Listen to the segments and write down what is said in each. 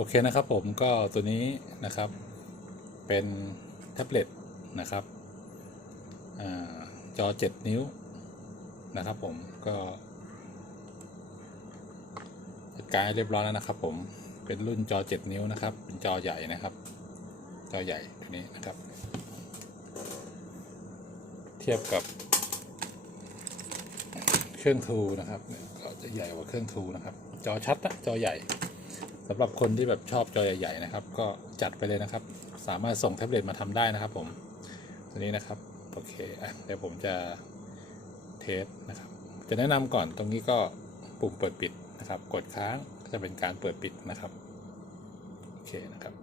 โอเคนะครับผมก็ตัวนี้นะครับเป็นแท็บเล็ตนะครับอจอ 7 นิ้วนะครับผมก็จัดการเรียบร้อยแล้วนะครับ ผมเป็นรุ่นจอ 7 นิ้วนะครับ เป็นจอใหญ่นะครับ จอใหญ่ตัวนี้นะครับ เทียบกับเครื่องทูนะครับก็จะใหญ่กว่าเครื่องทูนะครับ จอชัดนะจอใหญ่ สำหรับคนที่แบบชอบจอใหญ่ๆนะครับ ก็จัดไปเลยนะครับ สามารถส่งแท็บเล็ตมาทำได้นะครับ ผมตัวนี้นะครับโอเคอะเดี๋ยวผมจะเทสนะครับ จะแนะนำก่อนตรงนี้ก็ปุ่มเปิดปิดนะครับ กดค้างก็จะเป็นการเปิดปิดนะครับโอเคนะครับ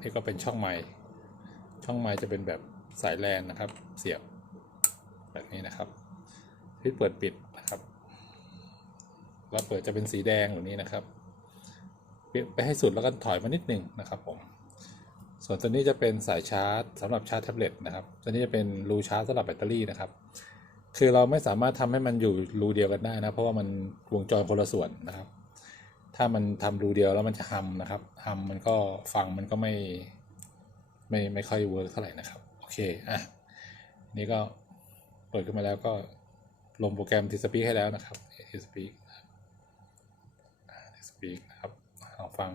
นี่ก็เป็นช่องไมค์ช่องไมค์จะเป็นแบบสายแลนนะครับ เสียบแบบนี้นะครับที่เปิดปิดนะครับแล้วเปิดจะเป็นสีแดงแบบนี้นะครับ ไปให้สุดแล้วก็ถอยมานิดหนึ่งนะครับผม ส่วนตัวนี้จะเป็นสายชาร์จสำหรับชาร์จแท็บเล็ตนะครับ ตัวนี้จะเป็นรูชาร์จสำหรับแบตเตอรี่นะครับ คือเราไม่สามารถทำให้มันอยู่รูเดียวกันได้นะ เพราะว่ามันวงจรคนละส่วนนะครับ ถ้ามันทำรูเดียวแล้วมันจะฮัมนะครับฮัมมันก็ฟังมันก็ไม่ไม่ไม่ค่อยเวิร์กเท่าไหร่นะครับ โอเค อะ นี่ก็เปิดขึ้นมาแล้วก็ลงโปรแกรมทีสปีให้แล้วนะครับทีสปีกทีสปีนะครับ ลองฟัง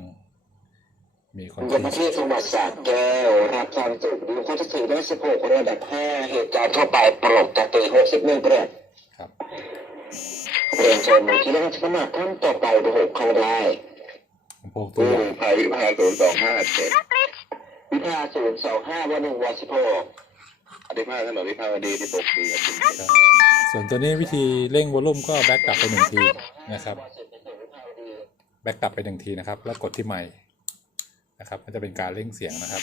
มีคนกรมที่จังหวัดสระแก้วรับฟังจุดดูข้อที่สี่ได้สิบหกระดับห้าเหตุการณ์ทั่วไปปลดจากปีหกสิบหนึ่งเปรตครับเรียนเชิญมูลที่ราชสมัครท่านต่อไปดูหกเข้าได้ลำโพงตัวใหญ่ภายวิภาศูนย์สองห้าเจ็ดวิภาศูนย์สองห้าวันหนึ่งวันสิบหกอธิภาถนนวิภาวดีที่ปกปีครับครับส่วนตัวนี้วิธีเร่งวอลลุ่มก็แบ็กกลับไปหนึ่งทีนะครับแบ็กกลับไปหนึ่งทีนะครับ แล้วกดที่ไมค์นะครับมันจะเป็นการเร่งเสียงนะครับ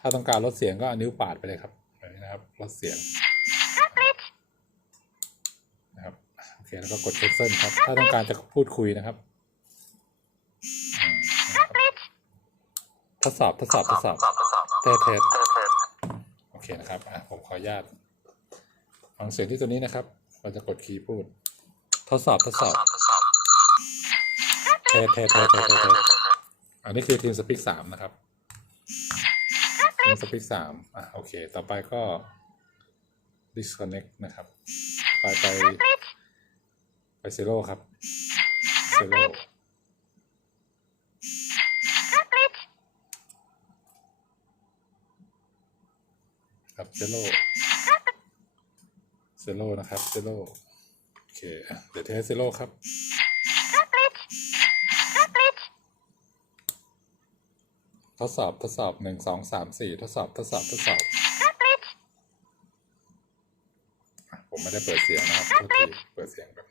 ถ้าต้องการลดเสียงก็เอานิ้วปาดไปเลยครับนะครับลดเสียงนะครับโอเคแล้วก็กด cancel ครับ ถ้าต้องการจะพูดคุยนะครับทดสอบทดสอบทดสอบเทสเทสโอเคนะครับอะผมขออนุญาตฟังเสียงที่ตัวนี้นะครับเราจะกดคีย์พูด ทดสอบทดสอบ ทสเทสเทสเทสเทสอันนี้คือทีมสปีกสามนะครับทีมสปีกสามอะโอเค ต่อไปก็ disconnect นะครับ ไปไปไปเซโร่ครับเซโร่ครับเซโร่เซโร่นะครับเซโร่โอเค เดี๋ยวเทสเซโร่ครับ ทดสอบทดสอบหนึ่งสองสามสี่ทดสอบทดสอบทดสอบอะผมไม่ได้เปิดเสียงนะครับโทษทีเปิดเสียงแบบ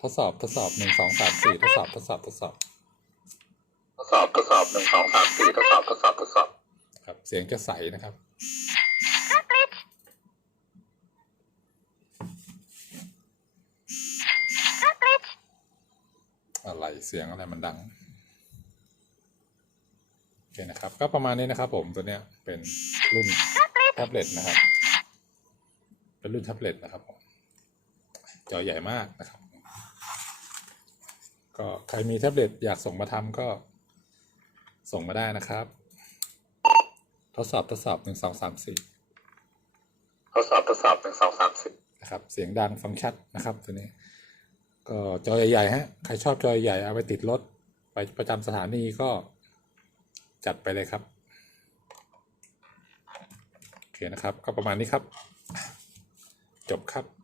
ทดสอบทดสอบหนึ่งสองสามสี่ทดสอบทดสอบทดสอบทดสอบทดสอบหนึ่งสองสามสี่ทดสอบทดสอบทดสอบครับ เสียงจะใสนะครับ อะไร เสียงอะไรมันดังโอเคนะครับ ก็ประมาณนี้นะครับ ผมตัวเนี้ยเป็นรุ่นแท็บเล็ตนะครับ เป็นรุ่นแท็บเล็ตนะครับผมจอใหญ่มากนะครับ ก็ใครมีแท็บเล็ตอยากส่งมาทำก็ส่งมาได้นะครับ ทดสอบทดสอบหนึ่งสองสามสี่ทดสอบทดสอบหนึ่งสองสามสี่นะครับ เสียงดังฟังชัดนะครับ ตัวนี้ ก็จอใหญ่ๆฮะใครชอบจอใหญ่เอาไปติดรถไปประจำสถานีก็จัดไปเลยครับโอเคนะครับ ก็ประมาณนี้ครับ จบครับ